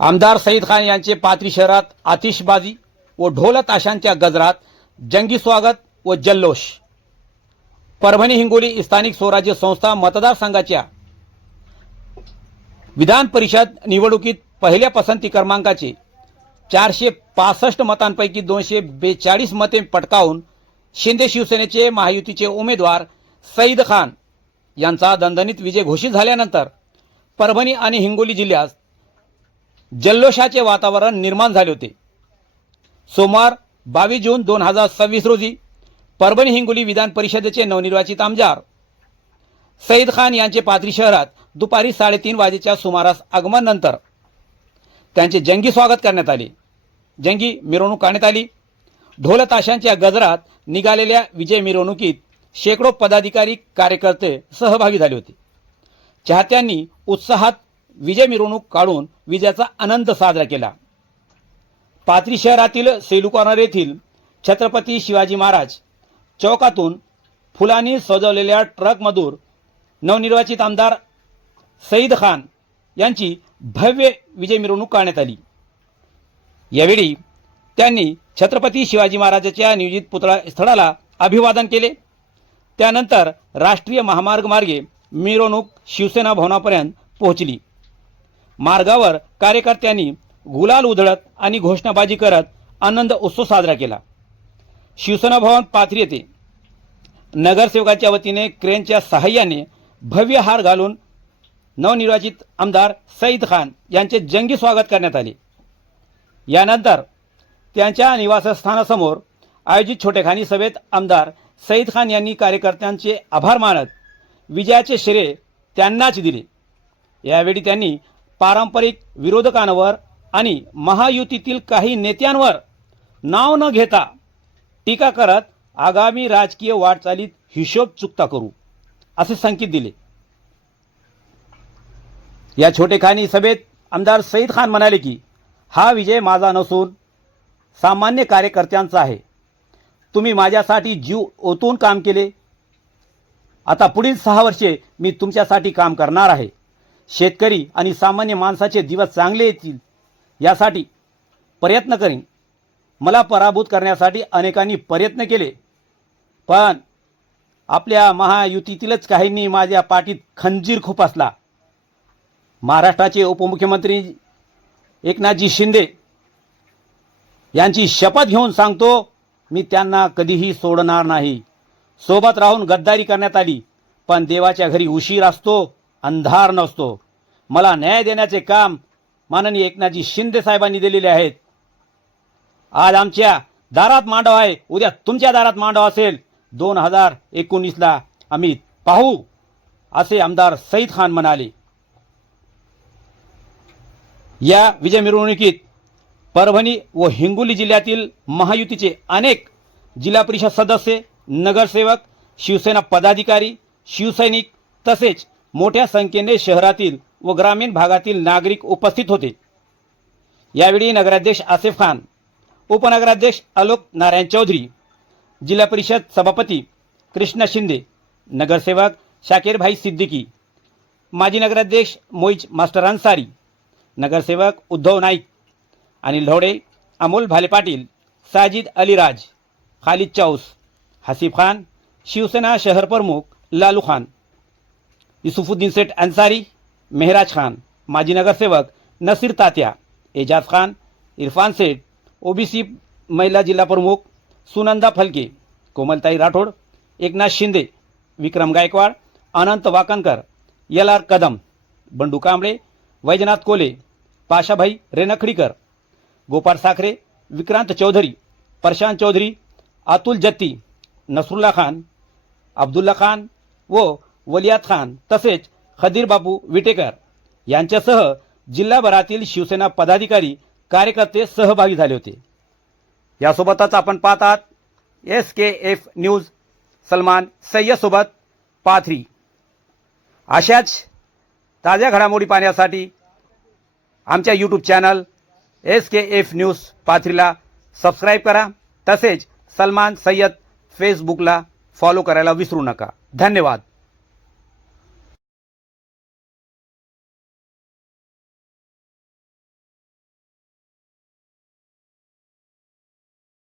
आमदार सईद खान यांचे पाथरी शहरात आतिषबाजी व ढोल ताशांच्या गजरात जंगी स्वागत व जल्लोष। परभणी हिंगोली स्थानिक स्वराज्य संस्था मतदारसंघाच्या विधान परिषद निवडणुकीत पहिल्या पसंती क्रमांकाचे 465 मतांपैकी 242 मते पटकावून शिंदे शिवसेनेचे महायुतीचे उमेदवार सईद खान यांचा दणदणीत विजय घोषित झाल्यानंतर परभणी आणि हिंगोली जिल्ह्यात जल्लोषाचे वातावरण निर्माण झाले होते। सोमवार 22 जून 2026 रोजी परभणी हिंगोली विधान परिषदेचे नवनिर्वाचित आमदार सईद खान यांचे पाथरी शहरात दुपारी 3:30 वाजेच्या सुमारास आगमनानंतर त्यांचे जंगी स्वागत करण्यात आले। जंगी मिरवणूक काढण्यात आली। ढोल ताशांच्या गजरात निघालेल्या विजय मिरवणुकीत शेकडो पदाधिकारी कार्यकर्ते सहभागी झाले होते। चाहत्यांनी उत्साहात विजय मिरवणूक काढून विजयाचा आनंद साजरा केला। पाथरी शहरातील सेलू कॉर्नर येथील छत्रपती शिवाजी महाराज चौकातून फुलांनी सजवलेल्या ट्रकमधून नवनिर्वाचित आमदार सईद खान यांची भव्य विजय मिरवणूक काढण्यात आली। यावेळी त्यांनी छत्रपती शिवाजी महाराजांच्या नियोजित पुतळा स्थळाला अभिवादन केले। त्यानंतर राष्ट्रीय महामार्ग मार्गे मिरवणूक शिवसेना भवनापर्यंत पोहोचली। मार्गावर कार्यकर्त्यांनी गुलाल उधळत आणि घोषणाबाजी करत आनंद उत्सव साजरा केला। शिवसेना भवन पाथरी येथे नगरसेवकांच्या वतीने क्रेनच्या सहाय्याने भव्य हार घालून नवनिर्वाचित आमदार सईद खान यांचे जंगी स्वागत करण्यात आले। यानंतर त्यांच्या निवासस्थानासमोर आयोजित छोटेखानी सभेत आमदार सईद खान यांनी कार्यकर्त्यांचे आभार मानत विजयाचे श्रेय त्यांनाच दिले। यावेळी त्यांनी पारंपरिक विरोधकांवर आणि महायुतीतील काही नेत्यांवर नाव न घेता टीका करत आगामी राजकीय वाटचालीत हिशोब चुकता करू असे संकेत दिले। या छोटेखानी सभेत आमदार सईद खान म्हणाले की हा विजय माझा नसून सामान्य कार्यकर्त्यांचा आहे। तुम्ही माझ्यासाठी जीव ओतून काम केले। आता पुढील 6 वर्षे मी तुमच्यासाठी काम करणार आहे। शेतकरी आणि सामान्य माणसाचे दिवस चांगले येतील यासाठी प्रयत्न करीन। मला पराभूत करण्यासाठी अनेकांनी प्रयत्न केले, पण आपल्या महायुतीतीलच काहींनी माझ्या पाठीत खंजीर खुपसला। महाराष्ट्राचे उपमुख्यमंत्री एकनाथजी शिंदे यांची शपथ घेऊन सांगतो, मी त्यांना कधीही सोडणार नाही। सोबत राहून गद्दारी करण्यात आली, पण देवाच्या घरी उशीर असतो, अंधार नसतो। मला न्याय देण्याचे काम माननीय एकनाथजी शिंदे साहेबांनी दिलेले आहेत। आज आमच्या दारात मांडव आहे, उद्या तुमच्या दारात मांडव असेल। 2019ला आम्ही पाहू असे आमदार सईद खान म्हणाले। या विजय मिरवणुकीत परभणी व हिंगोली जिल्ह्यातील महायुतीचे अनेक जिल्हा परिषद सदस्य, नगरसेवक, शिवसेना पदाधिकारी, शिवसैनिक तसेच मोठ्या संख्येने शहरातील व ग्रामीण भागातील नागरिक उपस्थित होते। यावेळी नगराध्यक्ष आसिफ खान, उपनगराध्यक्ष आलोक नारायण चौधरी, जिल्हा परिषद सभापती कृष्णा शिंदे, नगरसेवक शाकीरभाई सिद्दीकी, माजी नगराध्यक्ष मोईज मास्टर अन्सारी, नगरसेवक उद्धव नाईक, अनिल ढोडे, अमोल भाले पाटील, साजिद अलीराज, खालिद चौस, हसीफ खान, शिवसेना शहर प्रमुख लालू खान, युसुफुद्दीन सेठ अन्सारी, मेहराज खान, माजी नगरसेवक नसीर तात्या, एजाज खान, इरफान सेठ, ओबीसी महिला जिल्हा प्रमुख सुनंदा फलके, कोमलताई राठोड, एकनाथ शिंदे, विक्रम गायकवाड, अनंत वाकणकर, LR कदम, बंडू कांबळे, वैजनाथ कोले, पाशाभाई रेणखडीकर, गोपाळ साखरे, विक्रांत चौधरी, प्रशांत चौधरी, अतुल जत्ती, नसरुल्ला खान, अब्दुल्ला खान व वलियात खान तसेच खदीर बापू विटेकर यांच्यासह जिल्हाभरातील शिवसेना पदाधिकारी कार्यकर्ते सहभागी झाले होते। यासोबतच आपण पाहतात SKF न्यूज सलमान सय्यद सोबत पाथरी। अशाच ताज्या घडामोडी पाहण्यासाठी आमच्या YouTube चॅनल SKF न्यूज पाथरीला सबस्क्राईब करा। तसेच सलमान सय्यद फेसबुकला फॉलो करायला विसरू नका। धन्यवाद।